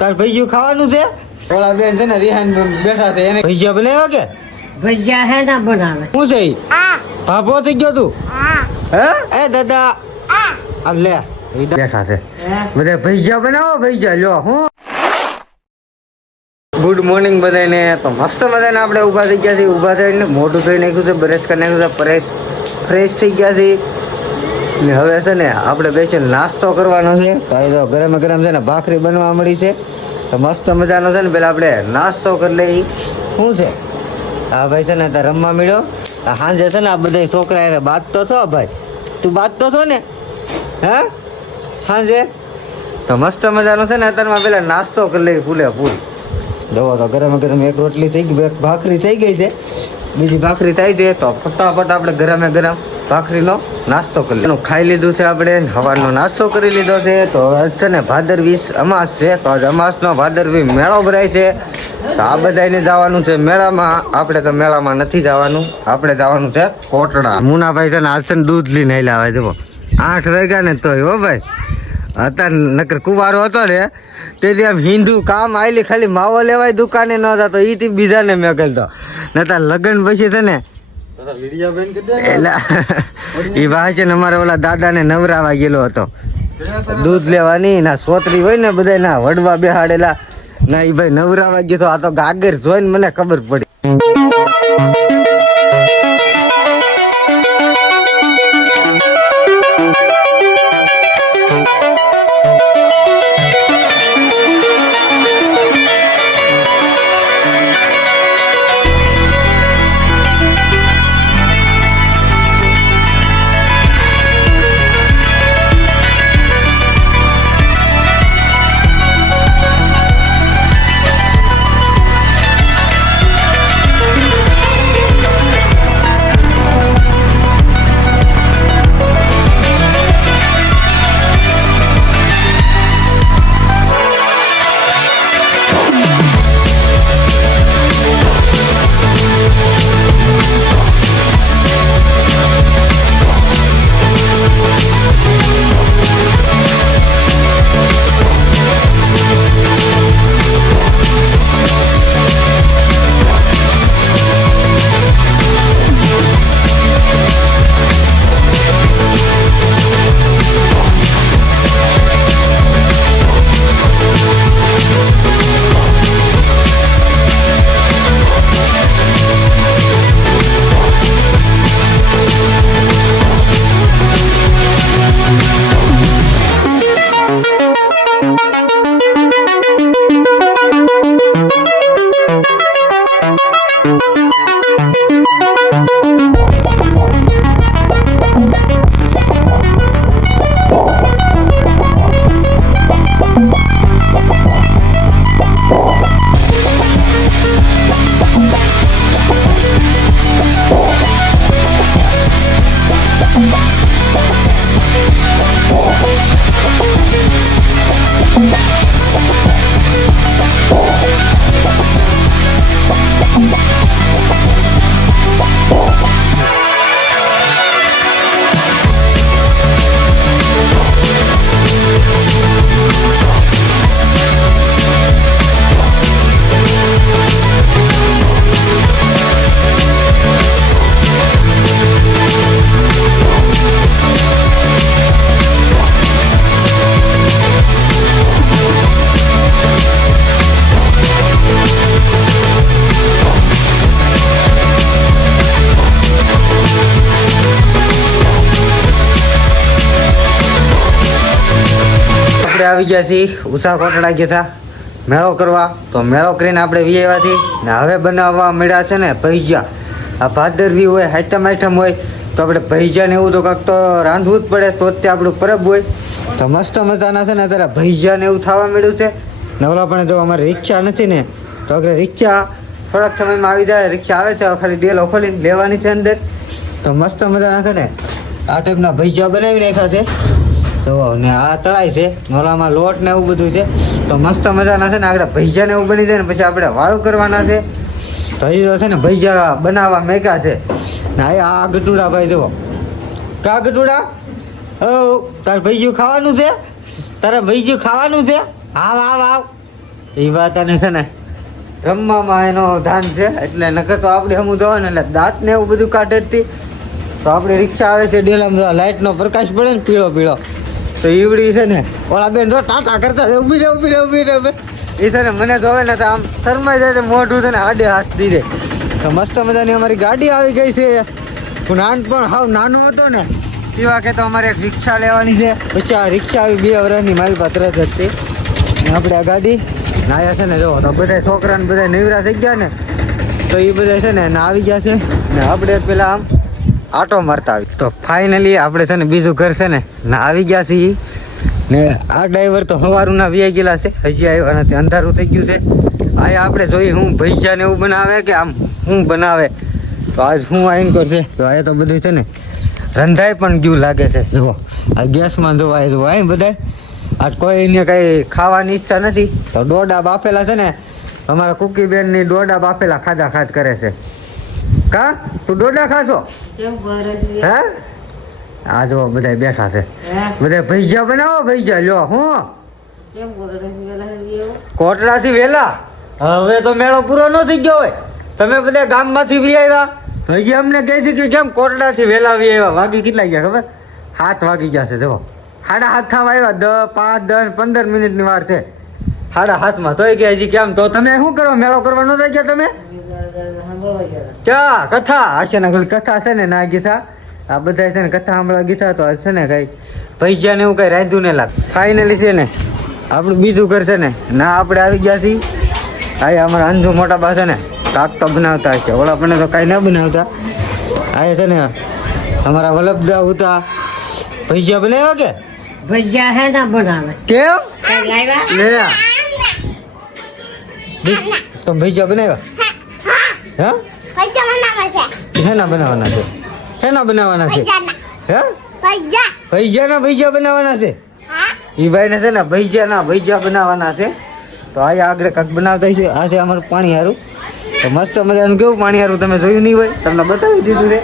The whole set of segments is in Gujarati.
તાર ભૈયું ખાવાનું છે? ઓલા બેન છે ને રિહાન બેઠા છે એને ભૈયા બનાવ્યો કે? ભજીયા હે ના બનાવે. શું છે ઈ? ભાભો થઈ ગયો તું? હે? એ દાદા આ લે બેઠા છે બધા ભૈયા બનાવો ભૈયા લ્યો હું. ગુડ મોર્નિંગ બધાને. તો મસ્ત મજાને આપણે ઊભા થઈ ગયા છીએ. ઊભા થઈને મોઢું ધોઈ નાખ્યું છે, બ્રશ કરી નાખ્યું છે, ફ્રેશ થઈ ગયા છીએ ને હવે છે ને આપણે બેસીને નાસ્તો કરવાનો છે. તો એ તો ગરમ ગરમ છે ને ભાખરી બનવા મળી છે તો મસ્ત મજાનો છે ને પેલા આપણે નાસ્તો કરી લઈ. શું છે હા ભાઈ છે ને ત્યાં રમવા મળ્યો સાંજે છે ને આ બધા છોકરા એને બાંધતો છો ભાઈ? તું બાંધતો છો ને હે સાંજે? તો મસ્ત મજાનો છે ને અત્યારમાં પેલા નાસ્તો કરી લઈ ફૂલે ફૂલ. જુઓ તો ગરમ ગરમ એક રોટલી થઈ ગઈ, એક ભાખરી થઈ ગઈ છે, બીજી ભાખરી થઈ છે તો ફટાફટ આપણે ગરમે ગરમ ભાખરીનો નાસ્તો કરી લઈએ. ખાઈ લીધું છે આપણે, સવારનો નાસ્તો કરી લીધો છે. તો આજ છે ને ભાદરવી અમાસ છે તો આજ અમાસનો ભાદરવી મેળો ભરાય છે તો આ બધાને જવાનું છે મેળામાં. આપણે તો મેળામાં નથી જવાનું, આપણે જવાનું છે કોટડા. મુનાભાઈ છે ને આજ છે ને દૂધ લઈને આવેલા આવે જુઓ 8 વાગ્યા ને તોય હો ભાઈ. અત્યારે નકર કુવારો હતો ને તેથી આમ હિન્દુ કામ આવેલી ખાલી માવો લેવાય દુકાને ન જતો ઈ બીજાને મેકલતો નતા લગ્ન પછી છે ને એ ભાઈ છે ને અમારે ઓલા દાદાને નવરાવા ગયેલો હતો દૂધ લેવાની ના સોતરી હોય ને બધા ના વડવા બેહાડેલા ના એ ભાઈ નવરાવા ગયો તો આ તો ગાગર જોઈને મને ખબર પડી. આવી ગયા છીએ ઉષા કોટડા ગયા હતા મેળો કરવા તો મેળો કરીને આપણે વિયેવા છીએ ને હવે બનાવવા મળ્યા છે ને ભજીયા. આ ભાદરવી હોય હાઈટમ આઈટમ હોય તો આપણે ભજીયા ને એવું તો કાંક તો રાંધવું જ પડે તો જ આપણું પરબ હોય. તો મસ્ત મજાના છે ને અત્યારે ભજીયા ને એવું થવા મળ્યું છે. નવલા પણ જો અમારે રિક્ષા નથી ને તો આપણે રિક્ષા થોડાક સમયમાં આવી જાય. રિક્ષા આવે છે ખાલી ડેલો ખોલીને લેવાની છે અંદર. તો મસ્ત મજાના છે ને આ ટાઈપના ભજીયા બનાવી નાખ્યા છે તો ને આ તળાઈ છે ઓલામાં લોટ ને એવું બધું છે તો મસ્ત મજાના છે ને આગળ ભજીયા ને એવું બની જાય ને પછી આપણે વાળું કરવાના છે. તો એ છે ને ભજીયા બનાવવા મેગા છે ને આ ગટુડા ભાઈ જુઓ કા ગટુડા તારે ભજીયું ખાવાનું છે? તારે ભજીયું ખાવાનું છે? આવ આવ આવ એ વાત અને છે ને રમવામાં એનો ધાન છે, એટલે નકર તો આપણે હમું જોવા ને એટલે દાંત ને એવું બધું કાઢે જ તી. તો આપણી રિક્ષા આવે છે ડેલામાં, લાઇટનો પ્રકાશ પડે ને પીળો પીળો, તો ઈવડી છે ને ઓલા બેન જો ટાટા કરતા ઊભી રહે ઊભી રહે ઊભી રહે. એ છે ને મને જોવે ને તો આમ શરમાઈ જાય, મોઢું છે ને આડે હાથ દીધે. તો મસ્ત મજાની અમારી ગાડી આવી ગઈ છે. હું નાનપણ હાવ નાનું હતો ને એવા કે તો અમારે એક રિક્ષા લેવાની છે. પછી આ રિક્ષા આવી 2 વર્ષની મારી પાસે જ હતી. ને આપણે આ ગાડી નાયા છે ને જો તો બધા છોકરાને બધા નવરા થઈ ગયા ને, તો એ બધા છે ને આવી ગયા છે ને આપણે પેલા આમ આટો મારતા આવી. તો ફાઇનલી આપણે છે ને બીજું ઘર છે ને ના આવી ગયા છીએ. ને આ ડ્રાઈવર તો સવારું ના વી ગયેલા છે, હજી આવ્યા નથી, અંધારું થઈ ગયું છે. અહીંયા આપણે જોઈએ હું ભૈજાને એવું બનાવે કે આમ હું બનાવે, તો આજ હું આવીને કરશે. તો આ તો બધું છે ને રંધાઈ પણ ગયું લાગે છે. જુઓ આ ગેસમાં જોવા જુઓ અહીં બધા આજ કોઈને કંઈ ખાવાની ઈચ્છા નથી. તો ડોડા બાફેલા છે ને અમારા કુકી બેનની ડોડા બાફેલા ખાધા ખાધ કરે છે. કા તું ડોડા ખાશો? હે આ જો બધા બેઠા છે, બધા ભૈજા બનાવો ભૈજા લ્યો. હું કોટડાથી વેલા, હવે તો મેળો પૂરો ન થઈ ગયો હોય, તમે બધા ગામમાંથી વી આવ્યા. હજી અમને કહે છે કે કેમ કોટડાથી વેલા વી આવ્યા. વાગી કેટલા ગયા ખબર? 7 વાગી ગયા છે. જુઓ 7:30 થવા આવ્યા, 5, 10, 15 મિનિટની વાર છે 7:30 તોય કે હજી કેમ? તો તમે શું કરો, મેળો કરવા ન થઈ ગયા તમે? ક્યાં કથા હશે ને? કથા છે ને ના ગીતા આ બધા છે ને કથા સાંભળવા ગીતા. તો છે ને કઈ પૈસા ને એવું કઈ રાંધ્યું ને લાગ. ફાઇનલી છે ને આપણું બીજું ઘર છે ને ના આપણે આવી ગયા છીએ. આ અમારા અંજુ મોટા બા છે ને કાક તો બનાવતા હશે, ઓલા પણ તો કાંઈ ના બનાવતા. આ છે ને અમારા વલ્લભદા હતા, ભજીયા બનાવ્યા કે ભજીયા હે ના બનાવે. કેમ કઈ લાવ્યા? લે તો ભજીયા બનાવ્યા? હા હેના બનાવવાના છે? હેના બનાવવાના છે? હે ભજીયાના ભજીયા બનાવવાના છે? ઈ ભાઈ ને છે ને ભજીયા બનાવવાના છે. તો આ આગળ કાંક બનાવતા છે. આ છે અમારું પાણી હારું. તો મસ્ત મજાનું કેવું પાણી હારું, તમે જોયું નહીં હોય, તમને બતાવી દીધું છે.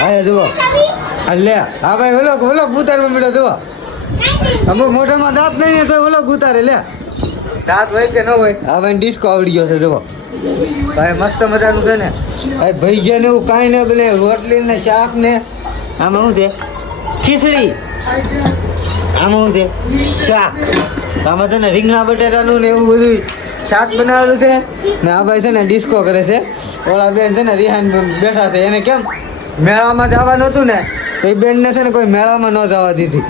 હા જુઓ આ લે હા ભાઈ ઓલો ઉતારવા મળ્યો. જુઓ અમુક મોઢામાં દાંત નહીં તો ઓલો ઉતારે. લે દાંત હોય કે ન હોય, આ ભાઈ ડિસ્કો આવડી ગયો છે. જુઓ ભાઈ મસ્ત મજાનું છે ને ભજીયા ને એવું કાંઈ ન બને, રોટલી ને શાક ને આમાં શું છે? ખીચડી. આમાં શું છે? શાક. આમાં છે ને રીંગણા બટાટાનું ને એવું બધું શાક બનાવેલું છે. ને આ ભાઈ છે ને ડિસ્કો કરે છે. ઓલા બેન છે ને રિહાન બેઠા છે, એને કેમ મેળામાં જવાનું હતું ને તો એ બેનને છે ને કોઈ મેળામાં ન જવા દીધી.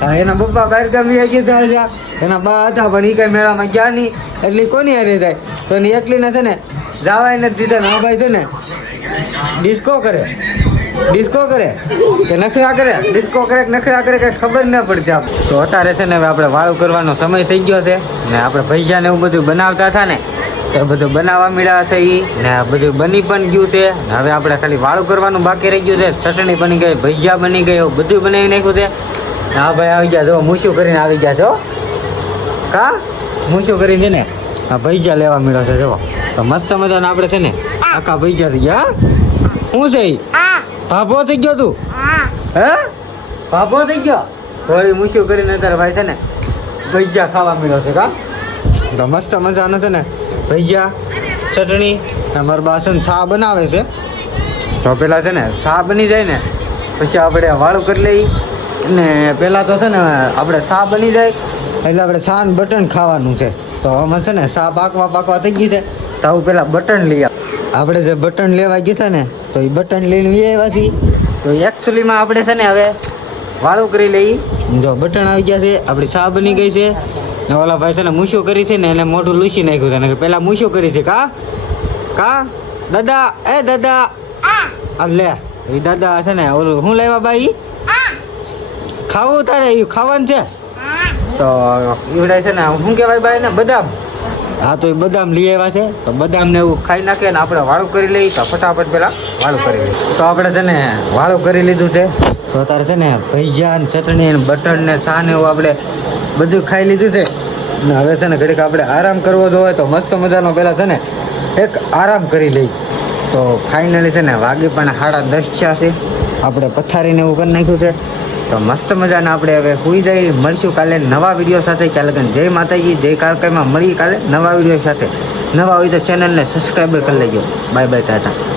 હા એના પપ્પા બહાર ગામ ગયા હતા, એના બા હતા પણ એ કઈ મેળામાં ગયા નહીં, એટલે કોની હારે જાય. તો એની એકલીને છે ને જવાય નથી દીધા. ને આ ભાઈ છે ને ડિસ્કો કરે કે નખરા કરે, ડિસ્કો કરે કે નખરા કરે કઈ ખબર ન પડતી આપ. તો અત્યારે છે ને હવે આપણે વાળું કરવાનો સમય થઈ ગયો છે. ને આપણે ભજીયા ને એવું બધું બનાવતા હતા ને તો બધું બનાવવા મળ્યા છે એ, ને બધું બની પણ ગયું છે. હવે આપણે ખાલી વાળું કરવાનું બાકી રહી ગયું છે. ચટણી બની ગઈ, ભજીયા બની ગઈ, એવું બધું બનાવી નાખ્યું છે. હા ભાઈ આવી ગયા, જો મૂછું કરીને આવી ગયા છો. કા મૂછું કરીને છે ને આ ભજીયા લેવા મળ્યો છે. જો તો મસ્ત મજાના આપણે છે ને આખા ભજીયા થઈ ગયા. શું છે એ? ભાભો થઈ ગયો તું? હે ભાભો થઈ ગયો? થોડી મૂછું કરીને અત્યારે ભાઈ છે ને ભજીયા ખાવા મળ્યો છે. કા તો મસ્ત મજાનો છે ને ભજીયા, ચટણી, અમારા બાસન ચા બનાવે છે. તો પેલા છે ને ચા બની જાય ને પછી આપણે વાળું કરી લઈએ. ને પેલા તો છે ને આપણે ચા બની જાય એટલે આપણે ચા ને બટન ખાવાનું છે. તો આમાં છે ને ચા પાકવા થઈ ગઈ છે. તો આવું પેલા બટન લઈ આપણે જે બટન લેવા ગયા ને તો એ બટન લઈને આવ્યા છીએ. તો એકચ્યુઅલીમાં આપણે છે ને હવે વાળું કરી લઈએ. જો બટન આવી ગયા છે, આપણી ચા બની ગઈ છે. ને ઓલા ભાઈ છે ને મૂછું કરી છે ને એને મોઢું લૂસી નાખ્યું છે. ને પેલા મૂછું કરી છે. કા દાદા એ દાદા આ લે એ દાદા છે ને ઓલું શું લેવા ભાઈ ખાવું તારે એ ખાવાનું છે. તો ઈવડાય છે ને શું કહેવાય ભાઈ ને બદામ. હા તો એ બદામ લઈ આવ્યા છે. તો બદામ ને એવું ખાઈ નાખે ને આપણે વાળું કરી લઈએ. તો ફટાફટ પેલા વાળું કરી લઈએ. તો આપણે છે ને વાળું કરી લીધું છે. તો અત્યારે છે ને ભજીયા ને ચટણી ને બટર ને ચા ને એવું આપણે બધું ખાઈ લીધું છે. ને હવે છે ને ઘડીક આપણે આરામ કરવો જો હોય તો મસ્ત મજાનો પહેલાં છે ને એક આરામ કરી લઈ. તો ફાઇનલી છે ને વાગી પણ 10:30 થયા છે. આપણે પથારીને એવું કરી નાખ્યું છે. તો તો મસ્ત મજાના આપણે હવે સુઈ જઈ, મળશું કાલે નવા વિડીયો સાથે. ચાલે જય માતાજી, જય કાળકાઈમાં. મળીએ કાલે નવા વિડીયો સાથે. નવા હોય તો ચેનલને સબસ્ક્રાઈબર કરી લેજો. Bye bye, Tata.